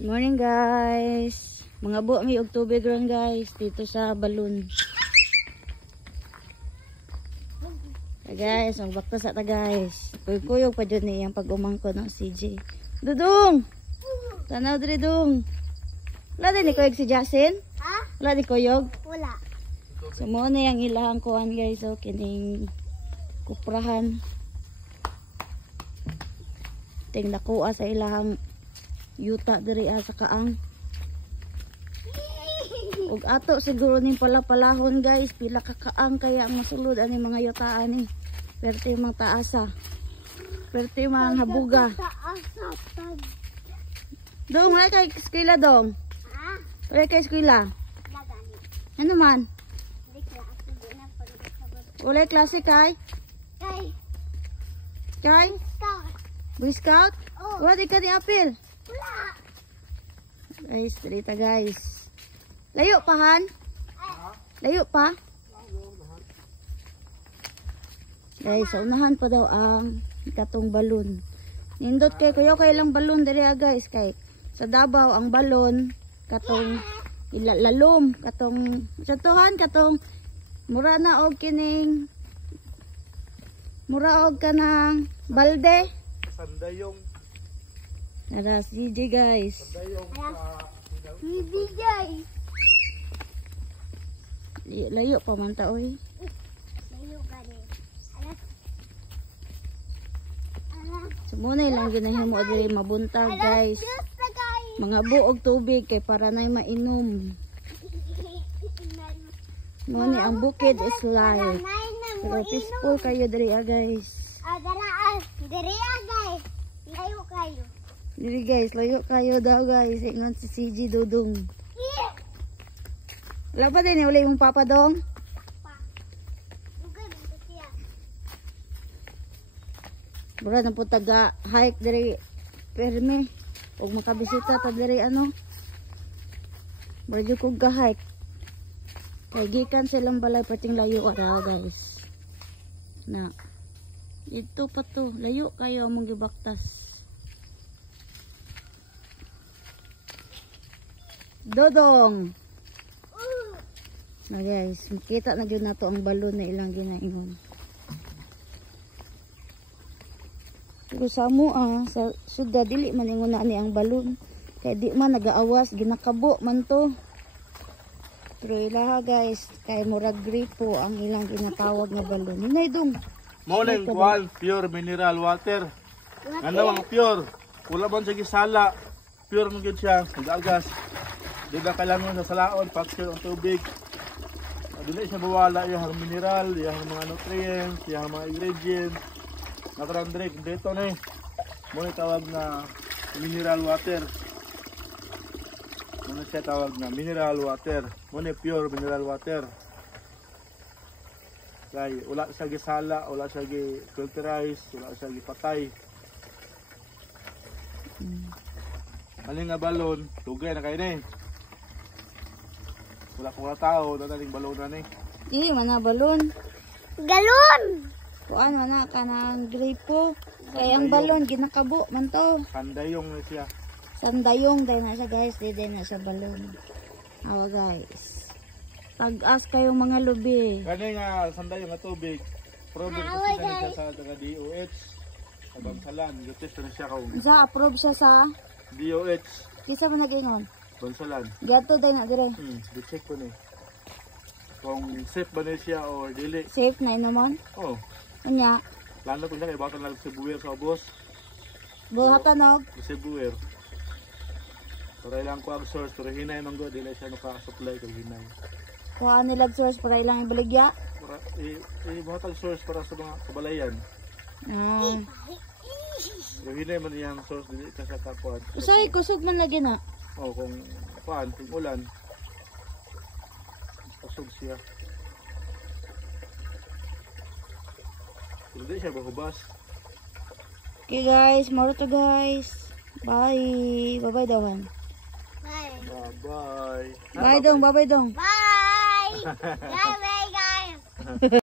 Morning guys. Mga buo may og tubig ron guys dito sa balon. Guys, magbakta sa ta guys. Kuyog pa dyan niyang pag-umangko ng CJ. Dudong! Tanaw diri dong. Wala din ni kuyog si Jasin? Ha? Wala din kuyog? Wala. So mo na yung ilahang kuhan guys. So kining kuprahan. Ting nakuha sa ilahang yuta diri sa kaang. Ug ato siguro ning palapalahon guys, pila ka kaang kaya ang masulod ani mga yutaan ni. Perte mang taasa. Perte mang habuga. Dong, wala kay eskwela dong. Ha? Wala kay eskwela. Ano man? Wala klase kay? Kay? Boy Scout? Oh. Wala di ka ni apil. Wala. Guys, dito guys. Layo pa han? Layo pa? Guys, sa unahan pa daw ang katong balon. Nindot kay kuya kay lang balon diri guys kay sa Davao ang balon katong ilalom katong sa tuhan katong mura na og kining mura og kanang balde. Sandayong. Nara CJ guys. Sandayong sa Hindi guys. Layo pa man ta oy. Layo ka din. Alas. Sumunay lang ginahimo diri mabuntag guys. Yes na guys. Mga buog tubig kay para nay mainom. Mo ni ang bukid is life. Pero peaceful kayo diri guys. Diri guys. Layo kayo. Diri guys, layo kayo daw guys. Ingon si CJ Dudong. Wala pa din uli yung papa dong. Mura na po taga hike diri perme. Huwag makabisita ta diri ano. Mura dyan kong ga-hike. Kaya gikan silang balay pating layo daw guys. Na. Ito pa to. Layo kayo among gibaktas. Dodong. Na guys, makita na dyan na to ang balon na ilang ginaingon. Pero sa mo sa syudad dili man ingon na ni ang balon. Kaya di man nagaawas, ginakabo man to. Pero ilaha guys, kay murag gripo ang ilang ginatawag nga balon. Hinay dong. Morning kuan pure mineral water. Ano ang pure? Wala man sa gisala. Pure man gyud siya, nagagas. Di na kailangan sa salaon pag ang tubig. Dili siya bawala yung mineral, yung mga nutrients, yung mga ingredients. Nakarandrik dito na muna tawag na mineral water. Muna siya tawag na mineral water. Muna pure mineral water. Kaya wala siya gisala, wala siya gi-filterize, wala siya gipatay. Aling nga balon, tugay na kayo na wala ko na tao, nanaling balon na Mana balon. Galon! Kuan mana ka ng gripo. Kaya ang balon ginakabo man to. Sandayong na siya. Sandayong dahil na siya guys, di na siya balon. Awa guys. Pag-as kayong mga lubi. Kani nga sandayong nga tubig. Product ko siya sa taga DOH. Sa Bansalan. Gutest na siya kung Sa approve siya sa DOH. kisa mo nag-ingon. Bansalan. Gato dahil na dire. Di-check ko na kung safe ba na siya or dili. Safe na naman. Oh. Unya. Lalo ko siya kay baka lang sibuyer sa ubos. Buhatanog. Sibuyer. Para ilang ko ang source. Pero hinay man go. Dili siya nakasupply kay hinay. Kuha nila source para ilang ibaligya. Para i-buhatag source para sa mga kabalayan. Pero hinay man iyang source. Dili ka sa kapuan. Usay kusog man lagi na. Oh, kung paan, kung ulan. Pasog siya. Hindi siya bahubas. Okay guys, maro to guys. Bye. Bye-bye daw han. Bye. Bye-bye. Bye dong, bye-bye dong. Bye! Bye bye guys!